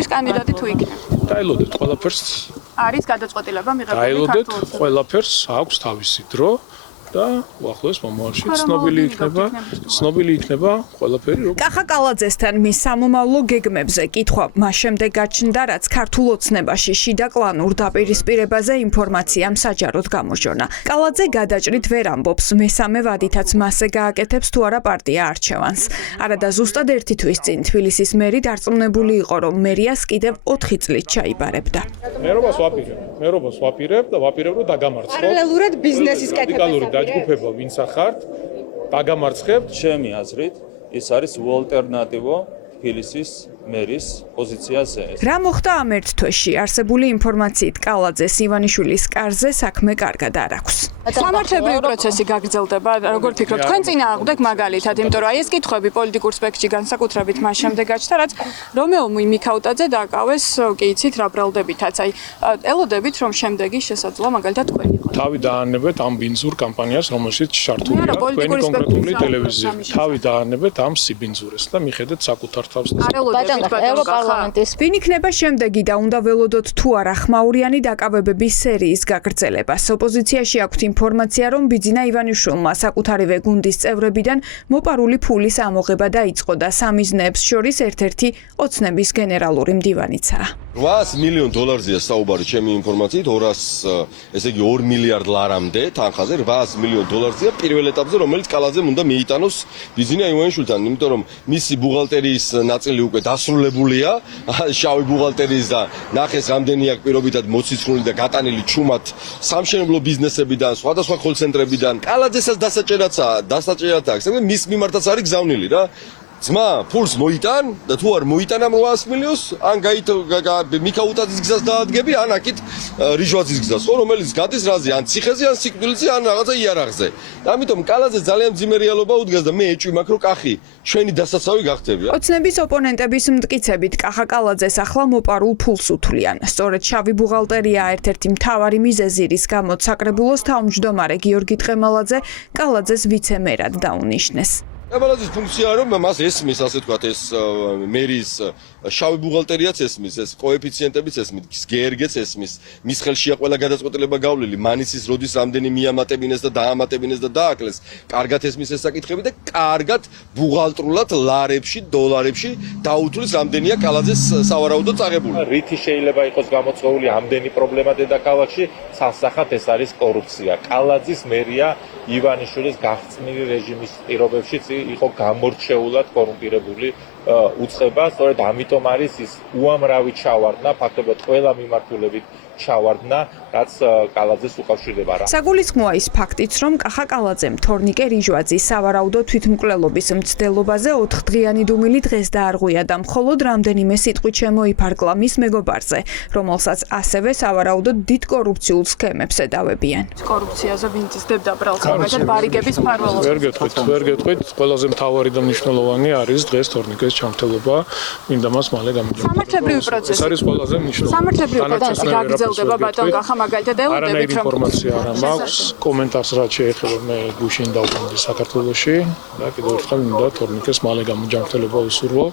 მმართველობის კანდიდატი თუ იქნება. დაელოდეთ ყველაფერს. არის გადაწყვეტილება მიღებული დაელოდეთ ქართულ ყველაფერს, აქვს თავისი დრო და უახლოეს მომავალში ცნობილი იქნება ყველაფერი. კახა კალაძესთან მის სამომავლო გეგმებზე კითხვა მას შემდეგ გაჩნდა, რაც ქართულ ოცნებაში შიდა კლანურ დაპირისპირებაზე ინფორმაციამ საჯაროდ გამოჟორნა. კალაძე გადაჭრით ვერ ამბობს, მესამე ვადითაც მასზე გააკეთებს თუ არა პარტია არჩევანს. არადა ზუსტად ერთი თვის წინ თბილისის მერი დარწმუნებული იყო, რომ მერიას კიდევ 4 წლით ჩაიბარებდა. მერობას ვაპირებ და ვაპირებ რომ დაგამარცხო. პარალელურად ბიზნესის კეთება. დაჯგუფება ვინც ახართ, დაგამარცხებთ. ჩემი აზრით, ეს არის უალტერნატივო თბილისის მერის პოზიციაზე. რა მოხდა ამ ერთ თვეში? არსებული ინფორმაციით კალაძეს ივანიშვილის კარზე საქმე კარგად არ აქვს. სამართლებრივი პროცესი გაგრძელდება, როგორ ფიქრობთ, თქვენ წინააღმდეგ მაგალითად, იმიტომ რომ აი ეს კითხვები პოლიტიკურ სპექტრში განსაკუთრებით მას შემდეგ გაჩნდა, რაც რომეო მიქაუტაძე დაკავეს, კი იცით, რა ბრალდებითაც. აი elodებით რომ შემდეგი შესაძლოა მაგალითად თქვენ იყოთ. თავი დაანებეთ ამ ბინძურ კამპანიას, რომელშიც ჩართულია თქვენი კონკრეტული ტელევიზია. თავი დაანებეთ ამ სიბინძურეს და მიხედეთ საკუთარ თავს. ევროპარლამენტის ვინ იქნება შემდეგი და უნდა ველოდოთ თუ არა ხმაურიანი დაკავებების სერიის გაგრძელებას. ოპოზიციაში აქვთ ინფორმაცია, რომ ბიძინა ივანიშვილმა საკუთარივე გუნდის წევრებიდან მოპარული ფულის ამოღება დაიწყო და სამიზნეებს შორის ერთ-ერთი ოცნების გენერალური მდივანიცაა. $800 მილიონ საუბარი ჩემი ინფორმაციით 200 ესე იგი 2 მილიარდ ლარამდე თანხაზე $800 მილიონ პირველ ეტაპზე, რომელიც კალაძემ უნდა მიიტანოს ბიძინა ივანიშვილთან, იმიტომ რომ მისი ბუღალტერიის ნაწილი უკვე დასრულებულია, შავი ბუღალტერიის და ნახეს რამდენი აქვს პირობითად მოცისხლული და გატანილი ჩუმად სამშენებლო ბიზნესებიდან, სხვადასხვა კოლცენტრებიდან. კალაძესაც დასაჭერად აქვს, მის მიმართაც არის გზავნილი რა. ძმა ფულს მოიტან და თუ არ მოიტან ამ 800 მილიონს, ან მიქაუტაძის გზას დაადგები, ან აკით რიჟვაძის გზას, რომელიც გადის რაზე, ან ციხეზე, ან სიკვდილზე, ან რაღაცა იარაღზე. და ამიტომ კალაძე ძალიან მძიმე რეალობა უდგას და მე ეჭვი მაქვს, რომ კახი ჩვენი დასაცავი გახდები. ოცნების ოპონენტების მტკიცებით კახა კალაძეს ახლა მოპარულ ფულს უთვლიან. სწორედ შავი ბუღალტერია ერთ-ერთი მთავარი მიზეზი, რის გამოც საკრებულოს თავმჯდომარე გიორგი ტყემალაძე კალაძეს ვიცე-მერად დაუნიშნეს. კალაძის ფუნქცია რომ მას ესმის, ასე ვთქვათ, ეს მერის შავი ბუღალერიაც ესმის, ეს კოეფიციენტებიც ესმის, გერგეც ესმის, მის ხელშია ყველა გადაწყვეტილება გავლილი, მანისის როდის რამდენი მიამატებინეს და დაამატებინეს და დააკლეს, კარგად ესმის ეს საკითხები და კარგად ბუღალტრულად ლარებში, დოლარებში დაუთვლის რამდენია კალაძეს სავარაუდოდ წაღებული. რითი შეიძლება იყოს გამოწვეული ამდენი პრობლემა დედაქალაქში, სასახად ეს არის კორუფცია. კალაძის მერია ივანიშვილის გახსნილი რეჟიმის პირობებშიც იყო გამორჩეულად კორუმპირებული უწყება, სწორედ ამიტომ არის ის უამრავი ჩავარდნა, ფაქტობრივად ყველა მიმართულებით ჩავარდნა, რაც კალაძეს უკავშირდება რა. საგულისხმოა ის ფაქტიც, რომ კახა კალაძემ თორნიკე რიჟვაძის სავარაუდო თვითმკვლელობის მცდელობაზე 4 დღიანი დუმილი დღეს დაარღვია და მხოლოდ რამდენიმე სიტყვით შემოიფარგლა მის მეგობარზე, რომელსაც ასევე სავარაუდოდ დიდ კორუფციულ სქემებს ედავებიან. კორუფციაზე ვინ ცდებდა ბრალს, მაგალითად ბარიგების მფარველობა. ვერ გეტყვით, ყველაზე მთავარი და მნიშვნელოვანი არის დღეს თორნიკეს ჩამთელობა, მინდა მას მალე გამიჯობოს. სამართლებრივი პროცესი. ეს არის ყველაზე მნიშვნელოვანი. სამართლებრივი პროცესი გაგრძელდება ბატონ კახა მაგალითად elodებით რომ ინფორმაცია არ მაქვს, კომენტარს რაც შეეხება მე გუშინ დავუყენდი საქართველოში და კიდევ ერთხელ მინდა თორნიკეს მალე გამიჯამრთელება უსურვო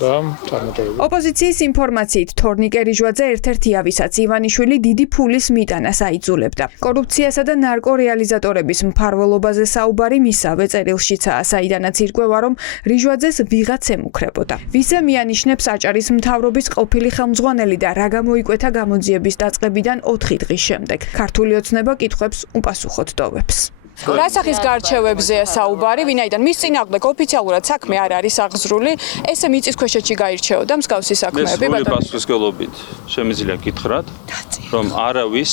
და წარმატებები. ოპოზიციის ინფორმაციით თორნიკე რიჟვაძე ერთ-ერთია, ვისაც ივანიშვილი დიდი ფულის მიტანას აიძულებდა. კორუფციასა და ნარკორეალიზატორების მფარველობაზე საუბარი მისავე წერილშიცაა, საიდანაც ირკვევა, რომ რიჟვაძეს ვიღაც ემუქრებოდა. ვისე მიანიშნებს აჭარის მთავრობის ყოფილი ხელმძღვანელი და რა გამოიკვეთა გამოძიების დაწყებიდან 4 დღის შემდეგ. ქართული ოცნება კითხვებს უპასუხოდ ტოვებს. რა სახის გარჩევებზეა საუბარი, ვინაიდან მის წინააღმდეგ ოფიციალურად საქმე არ არის აღზრული, ესე მიწისქვეშეთში გაირჩეოდა მსგავსი საქმეები ბატონო. მე პასუხისმგებლობით შემიძლია გითხრათ, რომ არავის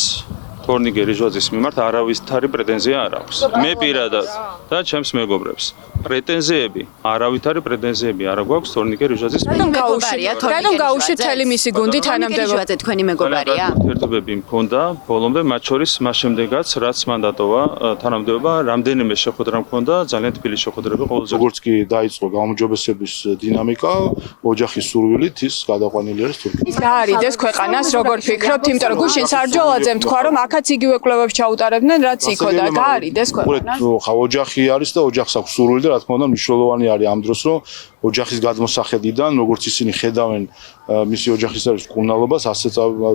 თორნიკე რიჟვაძის მიმართ არავითარი პრეტენზია არ აქვს. მე პირადად და ჩემს მეგობრებს პრეტენზიები, არავითარი პრეტენზიები არ გვაქვს თორნიკე რიჟვაძის მიმართ. რადგან გაუშვით მთელი მისი გუნდი თანამდებობა თქვენი მეგობარია? ურთიერთობები მქონდა ბოლომდე, მათ შორის მას შემდეგაც, რაც მან დატოვა თანამდებობა, რამდენიმე შეხვედრა მქონდა, ძალიან თბილი შეხვედრები ყოველდღე. როგორც კი დაიწყო გაუმჯობესების დინამიკა, ოჯახის სურვილით ის გადაყვანილი არის თურქეთში. გაარიდეს ქვეყანას, როგორ ფიქრობთ, იმიტომ რომ გუშინ სარჯოლაძემ თქვა, რომ აქ აქაც იგივე კვლევებს ჩაუტარებდნენ, რაც იქო და გაარიდეს ქვეყანა. ხა ოჯახი არის და ოჯახს აქვს სურვილი და რა თქმა უნდა მნიშვნელოვანი არის ამ დროს რომ ოჯახის გადმოსახედიდან როგორც ისინი ხედავენ მისი ოჯახის არის მკურნალობას ასეც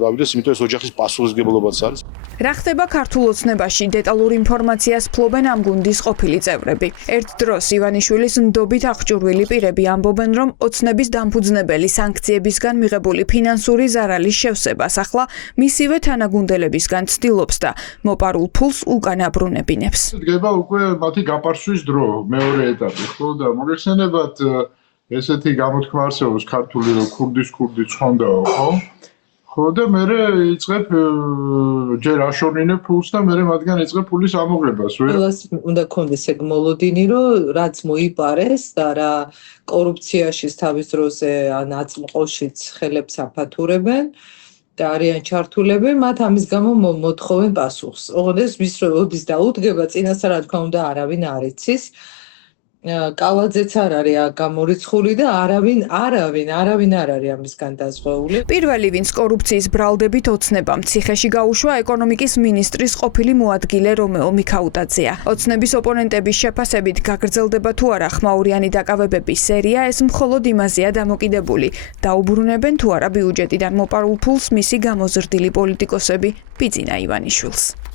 ავიდეს, იმიტომ ეს ოჯახის პასუხისგებლობაც არის. რა ხდება ქართულ ოცნებაში? დეტალურ ინფორმაციას ფლობენ ამ გუნდის ყოფილი წევრები. ერთ დროს ივანიშვილის ნდობით აღჭურვილი პირები ამბობენ, რომ ოცნების დამფუძნებელი სანქციებისგან მიღებული ფინანსური ზარალის შევსებას ახლა მისივე თანაგუნდებისგან ცდილობს და მოპარულ ფულს უკან აბრუნებინებს. დგება უკვე მათი გაპარშვის დრო, მეორე ეტაპი, ხო და მოგეხსენებათ ესეთი გამოთქმა არსებობს ქართული რომ ქურდის ქურდი ცხონდაო, ხო? ხო და მე იწყებ ჯერ აშორნინებ ფულს და მე მათგან იწყებ ფულის ამოღებას. ყველას უნდა კონდეს ეგ მოლოდინი, რომ რაც მოიპარეს და რა კორუფციაში თავის დროზე ან აწმყოშიც ხელებს აფათურებენ და არიან ჩართულები, მათ ამის გამო მოთხოვენ პასუხს. ოღონდ ეს მის როდის დაუდგება, წინასწარ რა თქმა უნდა არავინ არ იცის. კალაძეც არ არის გამორიცხული და არავინ არ არის ამისგან დაზღვეული. პირველი ვინც კორუფციის ბრალდებით ოცნებამ ციხეში გაუშვა ეკონომიკის მინისტრის ყოფილი მოადგილე რომეო მიქაუტაძეა. ოცნების ოპონენტების შეფასებით გაგრძელდება თუ არა ხმაურიანი დაკავებების სერია, ეს მხოლოდ იმაზეა დამოკიდებული. დაუბრუნებენ თუ არა ბიუჯეტიდან მოპარულ ფულს მისი გამოზრდილი პოლიტიკოსები ბიძინა ივანიშვილს.